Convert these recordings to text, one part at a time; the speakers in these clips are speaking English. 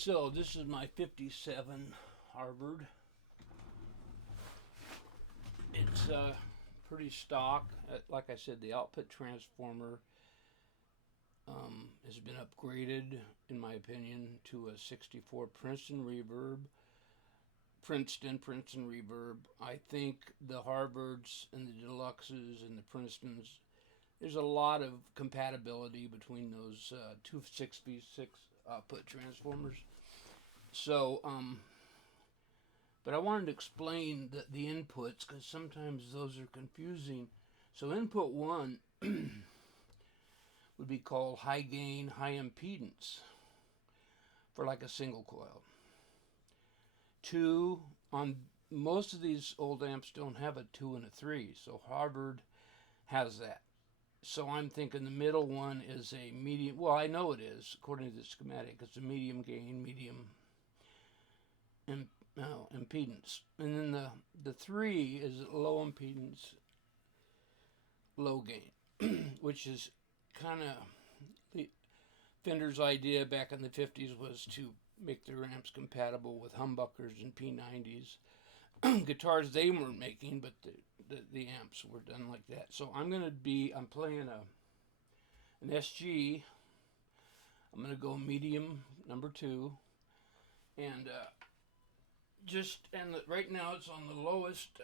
So this is my 57 Harvard. It's pretty stock. Like I said, the output transformer has been upgraded, in my opinion, to a 64 Princeton reverb. Princeton reverb. I think the Harvards and the Deluxes and the Princetons, there's a lot of compatibility between those two 6v6 output transformers. So, but I wanted to explain the inputs because sometimes those are confusing. So input 1 would be called high gain, high impedance for like a single coil. 2, on most of these old amps don't have a 2 and a 3, so Harvard has that. So I'm thinking the middle one is a medium, well I know it is, according to the schematic, it's a medium gain, medium impedance. And then the 3 is low impedance, low gain, which is kind of Fender's idea back in the 50s was to make their amps compatible with humbuckers and P90s. Guitars they weren't making, but the amps were done like that. So I'm playing an SG. I'm going to go medium number 2. And right now it's on the lowest,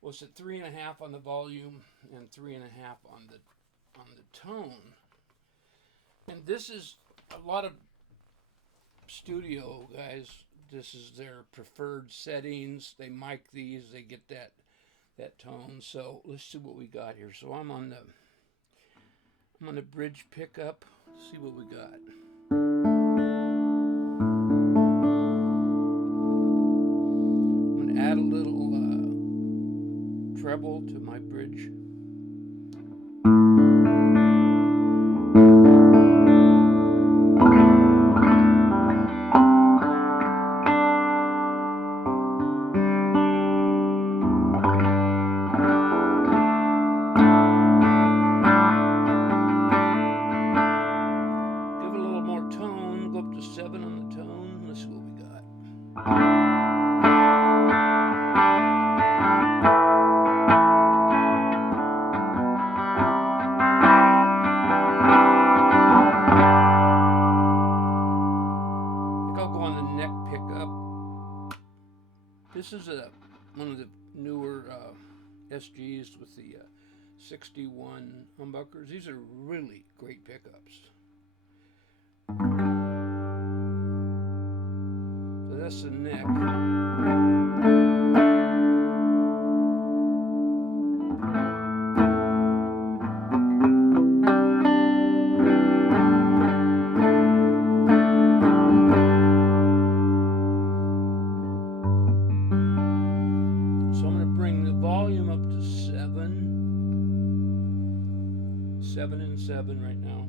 what's it, 3.5 on the volume and 3.5 on the tone. And this is a lot of studio guys, this is their preferred settings. They mic these, they get that tone. So let's see what we got here. So I'm on the bridge pickup. Let's see what we got. I'm gonna add a little treble to my bridge. Go up to 7 on the tone. Let's see what we got. I think I'll go on the neck pickup. This is one of the newer SGs with the 61 humbuckers. These are really great pickups. So that's the neck. So I'm going to bring the volume up to 7. 7 and 7 right now.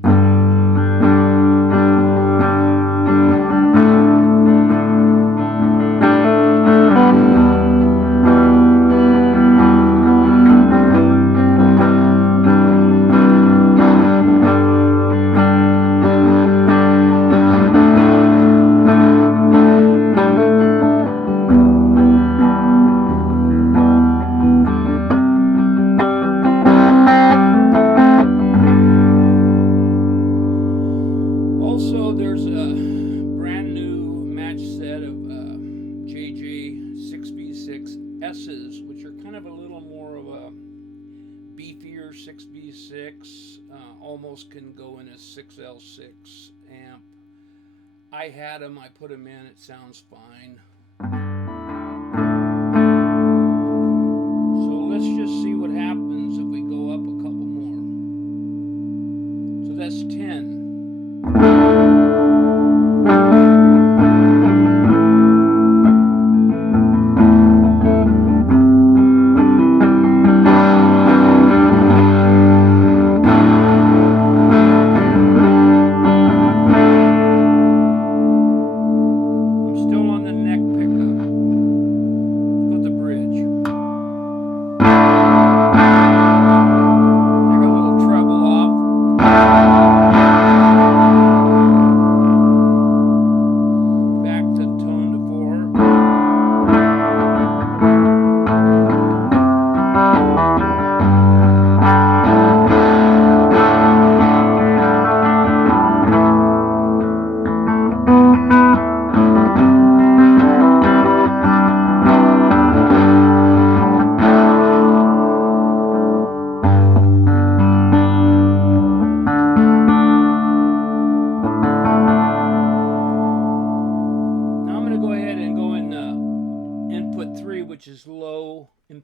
Also, there's a brand new match set of JJ 6v6S's, which are kind of a little more of a beefier 6v6, almost can go in a 6L6 amp. I had them, I put them in, it sounds fine. So let's just see what happens if we go up a couple more. So that's 10. Take a little treble off.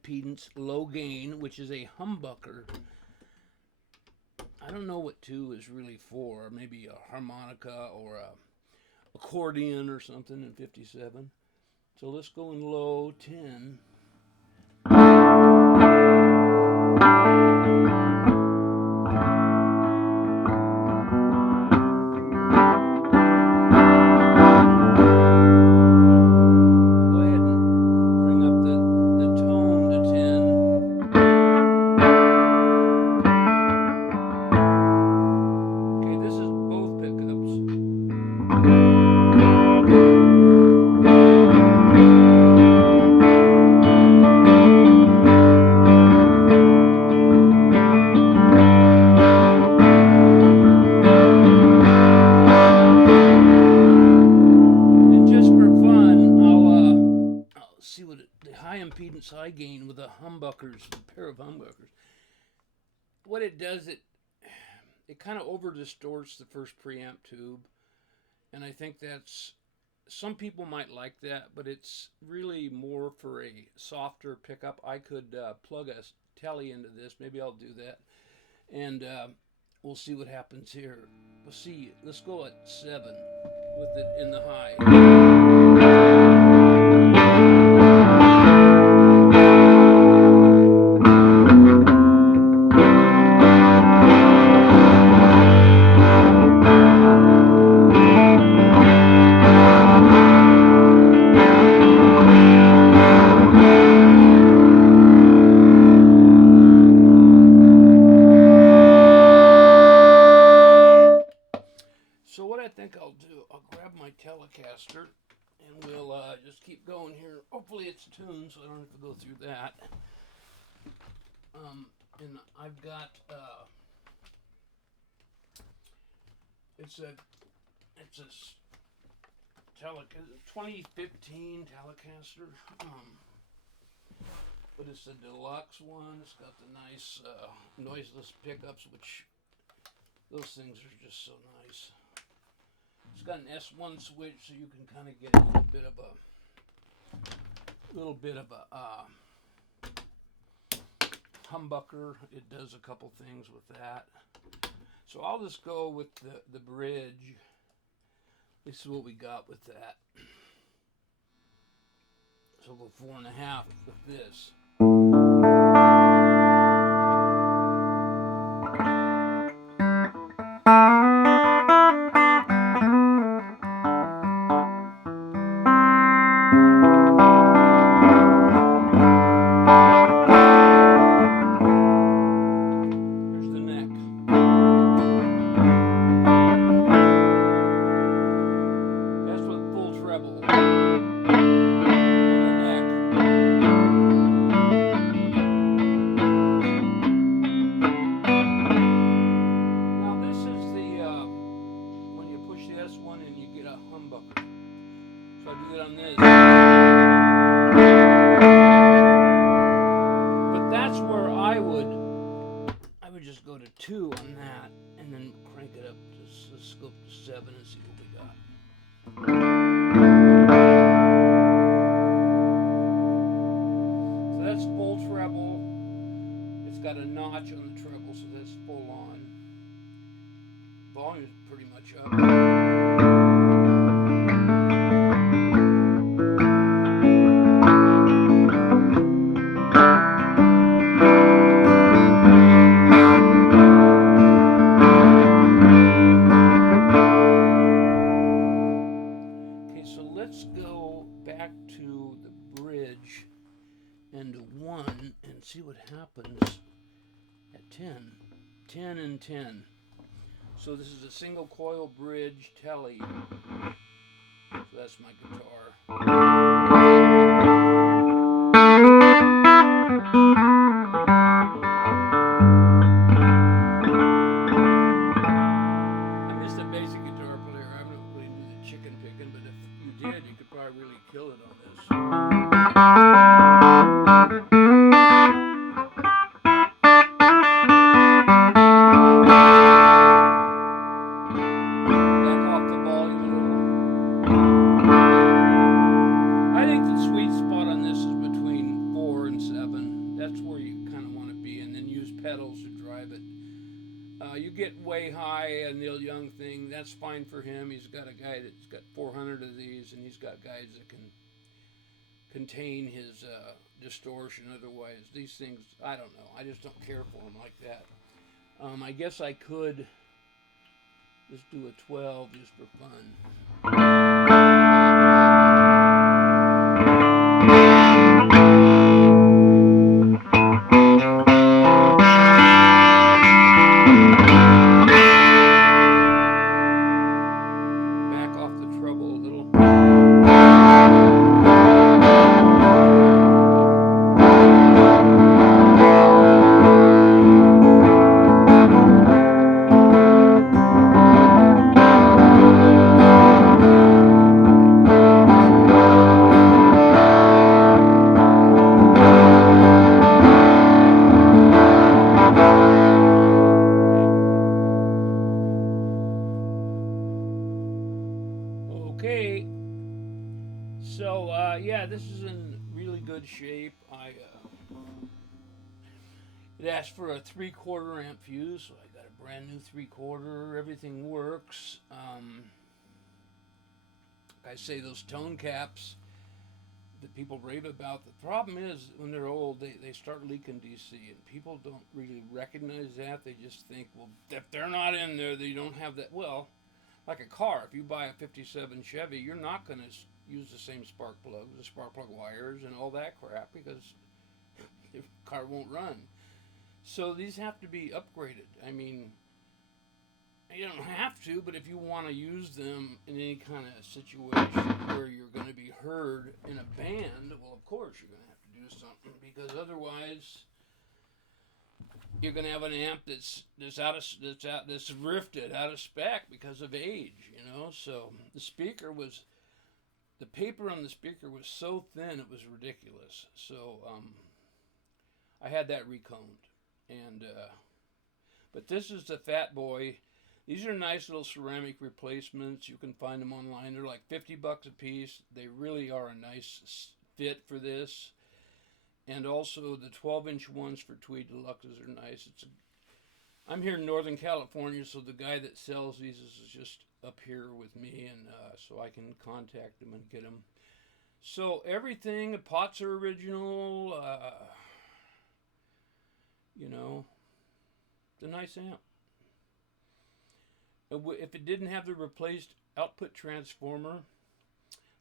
impedance, low gain, which is a humbucker. I don't know what 2 is really for. Maybe a harmonica or a accordion or something in 57. So let's go in low 10. High gain with a pair of humbuckers. What it does, it kind of over distorts the first preamp tube, and I think that's, some people might like that, but it's really more for a softer pickup. I could plug a telly into this. Maybe I'll do that, and we'll see what happens here. We'll see. Let's go at 7 with it in the high. So what I think I'll do, I'll grab my Telecaster and we'll just keep going here. Hopefully it's tuned so I don't have to go through that. And I've got, it's a 2015 Telecaster, but it's a deluxe one. It's got the nice noiseless pickups, which those things are just so nice. It's got an S1 switch, so you can kind of get a little bit of a humbucker. It does a couple things with that. So I'll just go with the bridge. This is what we got with that. So we'll go 4.5 with this. Just go to 2 on that and then crank it up to, let's go up to 7 and see what we got. So that's full treble. It's got a notch on the treble, so that's full on. Volume is pretty much up. And 1 and see what happens at 10 and 10. So this is a single coil bridge telly. So that's my guitar. I'm just a basic guitar player. I don't really do the chicken picking, but if you did, you could probably really kill it on this. thing. That's fine for him. He's got a guy that's got 400 of these, and he's got guys that can contain his distortion. Otherwise, these things, I don't know. I just don't care for them like that. I guess I could just do a 12 just for fun. Back off the treble a little. Okay, so yeah, this is in really good shape. It asked for a 3/4 amp fuse, so I got a brand new 3/4. Everything works. I say those tone caps that people rave about. The problem is when they're old, they start leaking DC, and people don't really recognize that. They just think, well, if they're not in there, they don't have that. Well, like a car, if you buy a 57 Chevy, you're not going to use the same spark plugs, the spark plug wires, and all that crap because the car won't run. So these have to be upgraded. I mean, you don't have to, but if you want to use them in any kind of situation where you're going to be heard in a band, well, of course you're going to have to do something, because otherwise you're going to have an amp that's rifted out of spec because of age, you know. So the paper on the speaker was so thin it was ridiculous. So I had that reconed, and but this is the Fat Boy. These are nice little ceramic replacements. You can find them online. They're like $50 a piece. They really are a nice fit for this. And also the 12-inch ones for Tweed Deluxes are nice. I'm here in Northern California, so the guy that sells these is just up here with me, and so I can contact him and get them. So everything, the pots are original. You know, it's a nice amp. If it didn't have the replaced output transformer,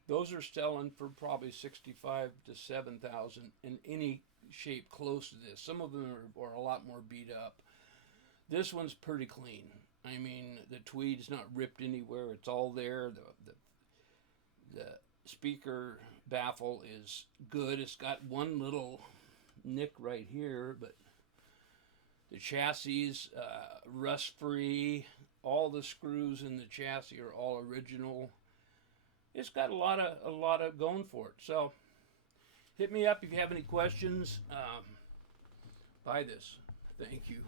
those are selling for probably 65 to 7,000 in any shape close to this. Some of them are a lot more beat up. This one's pretty clean. I mean, the tweed's not ripped anywhere. It's all there. The speaker baffle is good. It's got one little nick right here, but the chassis rust-free. All the screws in the chassis are all original. It's got a lot of going for it. So hit me up if you have any questions. Buy this. Thank you.